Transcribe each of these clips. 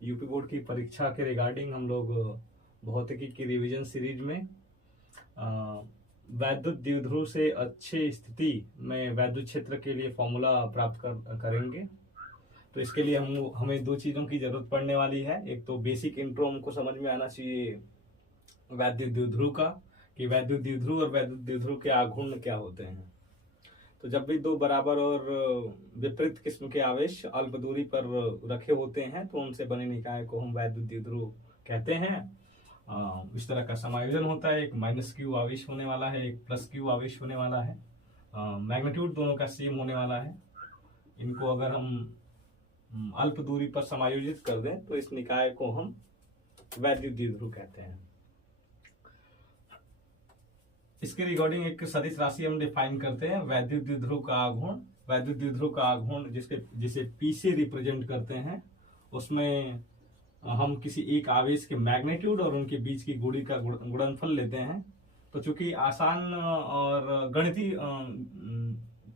UP board की परीक्षा के रिगार्डिंग हम लोग भौतिकी की रिवीजन सीरीज में वैद्युत द्विध्रुव से अच्छी स्थिति में वैद्युत क्षेत्र के लिए फॉर्मूला प्राप्त करेंगे। तो इसके लिए हमें दो चीज़ों की जरूरत पड़ने वाली है। एक तो बेसिक इंट्रो हमको समझ में आना चाहिए वैद्युत द्विध्रुव का, कि वैद्युत द्विध्रुव और वैद्युत द्विध्रुव के आघूर्ण क्या होते हैं। तो जब भी दो बराबर और विपरीत किस्म के आवेश अल्प दूरी पर रखे होते हैं तो उनसे बने निकाय को हम वैद्युत द्विध्रुव कहते हैं। इस तरह का समायोजन होता है, एक माइनस क्यू आवेश होने वाला है, एक प्लस क्यू आवेश होने वाला है। मैग्नीट्यूड दोनों का सेम होने वाला है। इनको अगर हम अल्प दूरी पर समायोजित कर दें तो इस निकाय को हम वैद्युत द्विध्रुव कहते हैं। इसके रिगार्डिंग एक सदिश राशि हम डिफाइन करते हैं, वैद्युत द्विध्रुव का आघूर्ण। वैद्युत द्विध्रुव का आघूर्ण जिसे P से रिप्रेजेंट करते हैं, उसमें हम किसी एक आवेश के मैग्नीट्यूड और उनके बीच की दूरी का गुणनफल लेते हैं। तो चूंकि आसान और गणितीय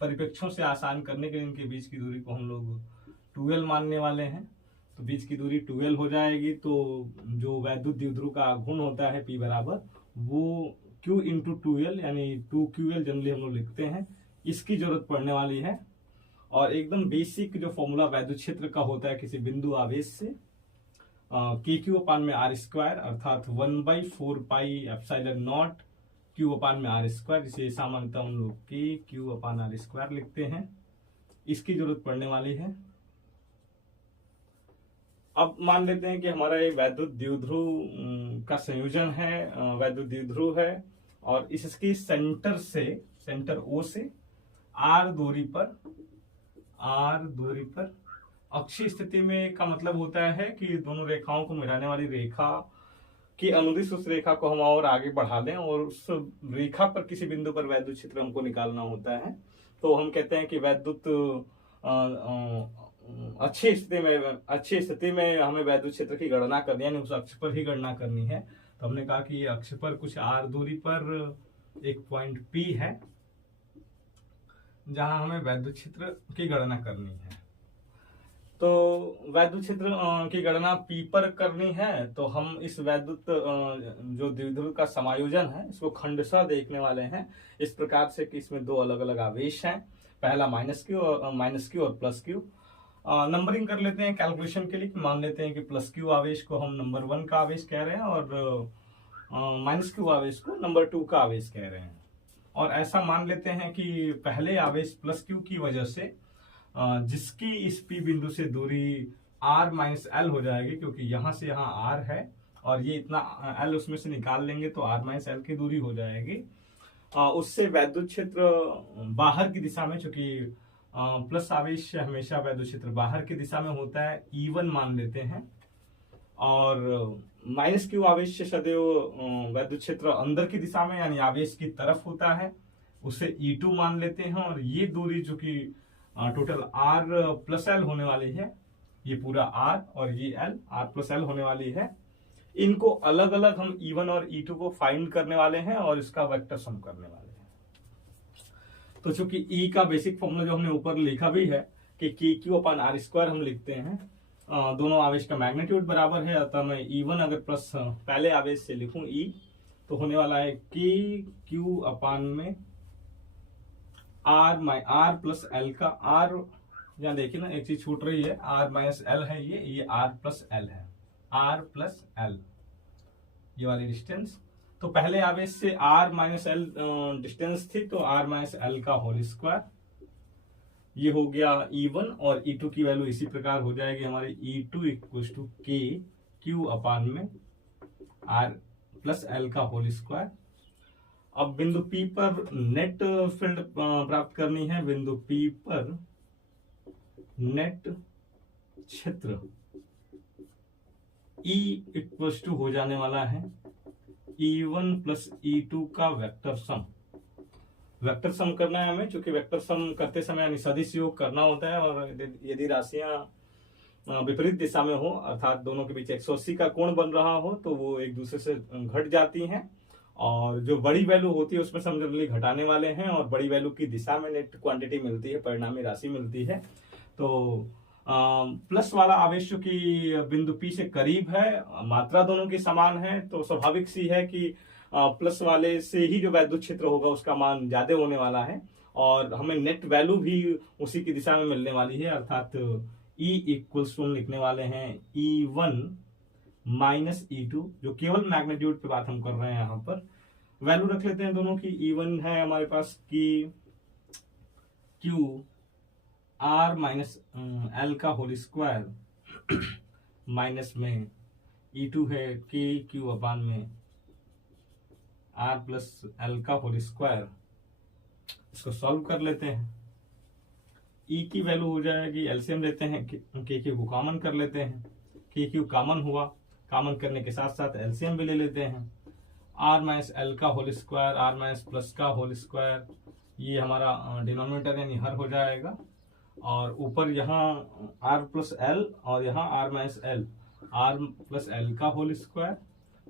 परिप्रेक्ष्यों से आसान करने के लिए इनके बीच की दूरी को हम लोग 2L मानने वाले हैं। तो बीच की दूरी 2L हो जाएगी। तो जो वैद्युत द्विध्रुव का आघूर्ण होता है P बराबर, वो Q इंटू 2L यानी 2QL जनरली हम लोग लिखते हैं, इसकी जरूरत पड़ने वाली है। और एकदम बेसिक जो फॉर्मूला वैद्युत क्षेत्र का होता है किसी बिंदु आवेश से, KQ अपान में R स्क्वायर अर्थात 1/4 पाई एप्सिलॉन नॉट Q अपान में R स्क्वायर, जिसे सामान्यतः हम लोग KQ अपान R स्क्वायर लिखते हैं, इसकी जरूरत पड़ने वाली है। अब मान लेते हैं कि हमारा ये वैद्युत द्विध्रुव का संयोजन है, वैद्युत द्विध्रुव है, और इसकी सेंटर O से R दूरी पर अक्षीय स्थिति में का मतलब होता है कि दोनों रेखाओं को मिलाने वाली रेखा की अनुदिश उस रेखा को हम और आगे बढ़ा दें और उस रेखा पर किसी बिंदु पर वैद्युत क्षेत्र हमको निकालना होता है। तो हम कहते हैं कि वैद्युत अच्छी स्थिति में हमें वैद्युत क्षेत्र की गणना करनी है, यानी उस अक्ष पर ही गणना करनी है। तो हमने कहा कि अक्ष पर कुछ R दूरी पर एक पॉइंट P है जहां हमें वैद्युत क्षेत्र की गणना करनी है। तो वैद्युत क्षेत्र की गणना P पर करनी है, तो हम इस वैद्युत जो द्विध्रुव का समायोजन है इसको खंडशः देखने वाले हैं, इस प्रकार से कि इसमें दो अलग अलग आवेश हैं, पहला माइनस क्यू और प्लस क्यू। नंबरिंग कर लेते हैं कैलकुलेशन के लिए, मान लेते हैं कि प्लस क्यू आवेश को हम नंबर 1 का आवेश कह रहे हैं और माइनस क्यू आवेश को नंबर 2 का आवेश कह रहे हैं। और ऐसा मान लेते हैं कि पहले आवेश प्लस क्यू की वजह से जिसकी इस P बिंदु से दूरी R माइनस L हो जाएगी, क्योंकि यहां से यहां R है और ये इतना L उसमें से निकाल लेंगे तो R माइनस L की दूरी हो जाएगी। उससे वैद्युत क्षेत्र बाहर की दिशा में, चूंकि प्लस आवेश हमेशा वैद्युत क्षेत्र बाहर की दिशा में होता है, E1 मान लेते हैं। और माइनस क्यू आवेश से सदैव वैद्युत क्षेत्र अंदर की दिशा में यानी आवेश की तरफ होता है, उसे E2 मान लेते हैं। और ये दूरी जो कि टोटल R प्लस L होने वाली है, ये पूरा R और ये L R प्लस L होने वाली है, इनको अलग अलग हम E1 और E2 को फाइंड करने वाले हैं और इसका वेक्टर सम करने वाले हैं। तो चूंकि E का बेसिक फॉर्मूला जो हमने ऊपर लिखा भी है कि KQ अपान R स्क्वायर हम लिखते हैं, दोनों आवेश का मैग्नीट्यूड बराबर है, अतः मैं E1 अगर प्लस पहले आवेश से लिखूं E, तो होने वाला है KQ अपान में R प्लस L का R, यहाँ देखिए ना एक चीज छूट रही है, R माइनस L है, ये R प्लस L है, R प्लस L ये वाली डिस्टेंस। तो पहले आवेश से R माइनस L डिस्टेंस थी, तो R माइनस L का होल स्क्वायर, ये हो गया E1। और E2 की वैल्यू इसी प्रकार हो जाएगी हमारी E2 इक्वल टू KQ अपान में R प्लस L का होल स्क्वायर। अब बिंदु P पर नेट फील्ड प्राप्त करनी है, बिंदु P पर नेट क्षेत्र E इक्वल टू हो जाने वाला है E1 प्लस E2 का वेक्टर सम करना है हमें, क्योंकि वेक्टर सम करते समय यानी सदिश योग करना होता है। और यदि राशियां विपरीत दिशा में हो, अर्थात दोनों के बीच 180 का कोण बन रहा हो, तो वो एक दूसरे से घट जाती हैं। और जो बड़ी वैल्यू होती है उसमें हम जनरली घटाने वाले हैं, और बड़ी वैल्यू की दिशा में नेट क्वांटिटी मिलती है, परिणामी राशि मिलती है। तो प्लस वाला आवेश चूंकि बिंदु P से करीब है, मात्रा दोनों की समान है, तो स्वाभाविक सी है कि प्लस वाले से ही जो वैद्युत क्षेत्र होगा उसका मान ज्यादा होने वाला है, और हमें नेट वैल्यू भी उसी की दिशा में मिलने वाली है, अर्थात E इक्वल्स टू लिखने वाले हैं E1 माइनस E2, जो केवल मैग्नीट्यूड पे बात हम कर रहे हैं। यहाँ पर वैल्यू रख लेते हैं दोनों की। E1 है हमारे पास की Q R माइनस L का होल स्क्वायर माइनस में E2 है K Q अपान में R प्लस L का होल स्क्वायर। इसको सॉल्व कर लेते हैं। E की वैल्यू हो जाएगी, एलसीएम लेते हैं, K Q को कॉमन कर लेते हैं, K Q कॉमन हुआ, कॉमन करने के साथ साथ एलसीएम भी ले लेते हैं। R माइनस L का whole square, R minus plus का होल स्क्वायर, ये हमारा डिनोमिनेटर यानी हर हो जाएगा, और ऊपर यहाँ R प्लस L और यहाँ R minus L, R plus L का होल स्क्वायर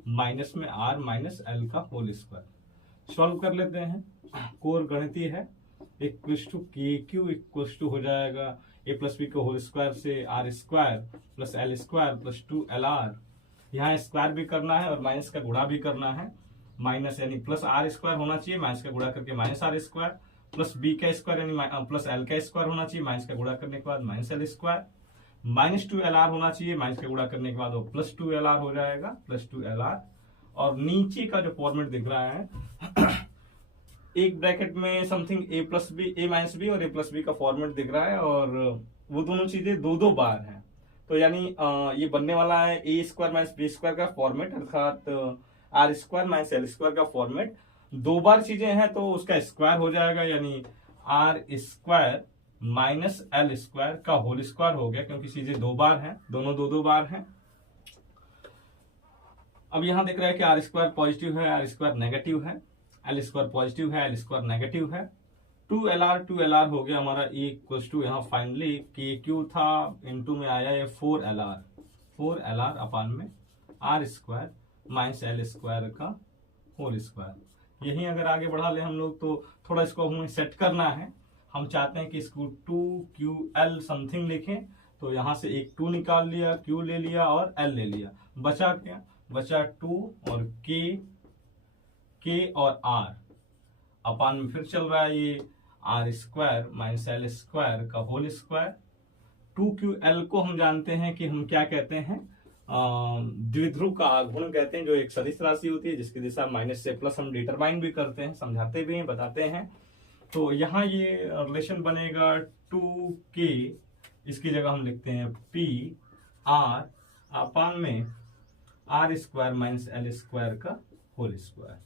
माइनस में R माइनस L का होल स्क्वायर। सॉल्व कर लेते हैं, कोर गणितीय है, इक्वल्स टू के क्यू इक्वल्स टू हो जाएगा a प्लस बी का होल स्क्वायर से R square plus L square plus 2LR। यहाँ स्क्वायर भी करना है और माइनस का गुणा भी करना है, माइनस यानी प्लस R स्क्वायर होना चाहिए, माइनस का गुणा करके minus R square, plus B का स्क्वायर यानी प्लस L का स्क्वायर होना चाहिए, माइनस का गुणा करने के बाद minus L square, minus 2LR होना चाहिए, माइनस का गुणा करने के बाद वो प्लस 2LR हो जाएगा, प्लस 2LR। और नीचे का जो फॉर्मेट दिख रहा है एक ब्रैकेट में something a plus B, a minus B और a प्लस बी का फॉर्मेट दिख रहा है, और वो दोनों चीजें दो दो बार हैं, तो यानी ये बनने वाला है a square minus B square का फॉर्मेट, अर्थात R square minus L square का फॉर्मेट। दो बार चीजें हैं तो उसका स्क्वायर हो जाएगा, यानी R square minus L square का होल स्क्वायर हो गया, क्योंकि चीजें दो बार हैं, दोनों दो दो बार हैं। अब यहां दिख रहा है कि R स्क्वायर पॉजिटिव है, R स्क्वायर नेगेटिव है, L स्क्वायर पॉजिटिव है, L स्क्वायर नेगेटिव है, 2LR हो गया हमारा E इक्वल्स टू, यहाँ फाइनली के क्यू था इनटू में आया ये 4LR अपान में R square minus L square का होल स्क्वायर। यही अगर आगे बढ़ा ले हम लोग तो थोड़ा इसको हमें सेट करना है, हम चाहते हैं कि इसको 2QL समथिंग लिखें, तो यहाँ से एक 2 निकाल लिया, Q ले लिया और L ले लिया, बचा क्या, बचा 2 और K और R अपान में फिर चल रहा है ये R square minus L square का होल स्क्वायर। 2QL को हम जानते हैं कि हम क्या कहते हैं, द्विध्रुव का आघूर्ण कहते हैं, जो एक सदिश राशि होती है जिसकी दिशा माइनस से प्लस हम डिटरमाइन भी करते हैं, समझाते भी हैं, बताते हैं। तो यहाँ ये रिलेशन बनेगा 2K, इसकी जगह हम लिखते हैं PR अपान में R square minus L square का होल स्क्वायर।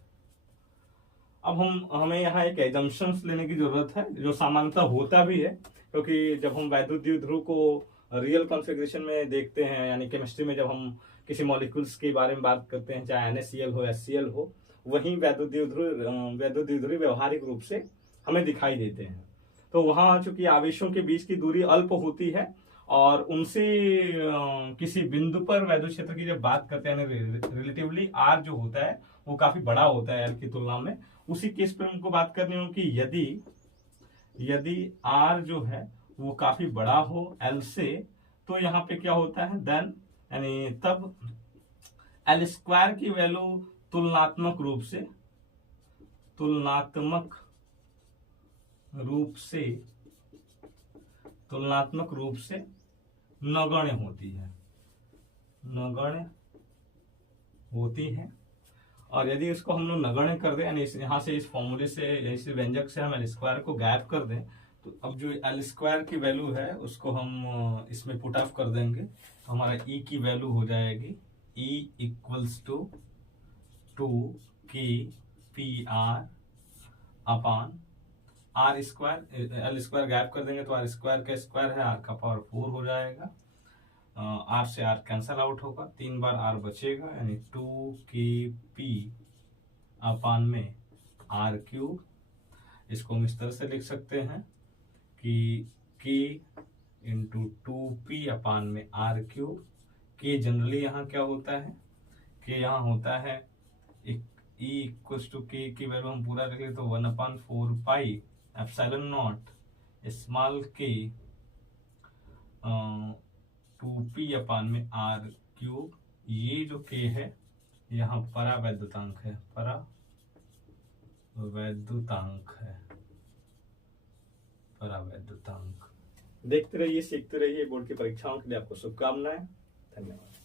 अब हमें यहाँ एक एजम्पशंस लेने की जरूरत है, जो सामान्यतः होता भी है, क्योंकि जब हम वैद्युत द्विध्रुव को रियल कॉन्फ़िगरेशन में देखते हैं, यानी केमिस्ट्री में जब हम किसी मॉलिक्यूल्स के बारे में बात करते हैं, चाहे NaCl हो HCl हो, वहीं वैद्युत द्विध्रुव व्यवहारिक रूप से हमें दिखाई देते हैं। तो वहां चूंकि आवेशों के बीच की दूरी अल्प होती है और उनसे किसी बिंदु पर वैद्युत क्षेत्र की जब बात करते हैं, रिलेटिवली R जो होता है वो काफी बड़ा होता है L की तुलना में। उसी केस पर हमको बात करनी हो कि यदि R जो है वो काफी बड़ा हो L से, तो यहाँ पे क्या होता है देन, यानी तब L स्क्वायर की वैल्यू तुलनात्मक रूप से नगण्य होती है। और यदि इसको हम लोग नगण्य कर दें, यानी यहाँ से इस फॉर्मूले से, इस व्यंजक से हम L स्क्वायर को गायब कर दें, तो अब जो L स्क्वायर की वैल्यू है उसको हम इसमें पुट ऑफ कर देंगे, तो हमारा E की वैल्यू हो जाएगी E equals to 2KPR upon R square, L square गायब कर देंगे तो R स्क्वायर का स्क्वायर है, R का पावर 4 हो जाएगा, R से R कैंसल आउट होगा, 3 बार R बचेगा, यानी 2KP अपान में R क्यूब। इसको हम इस तरह से लिख सकते हैं कि K इंटू 2P अपान में R क्यूब। K जनरली यहाँ क्या होता है, K यहाँ होता है E इक्वल्स टू K की वैल्यू हम पूरा रखें तो 1/4 pi epsilon not small k 2p/r³। ये जो k है यहाँ परावैद्युतांक है, परावैद्युतांक। देखते रहिए, सीखते रहिए। बोर्ड की परीक्षाओं के लिए आपको शुभकामनाएं। धन्यवाद।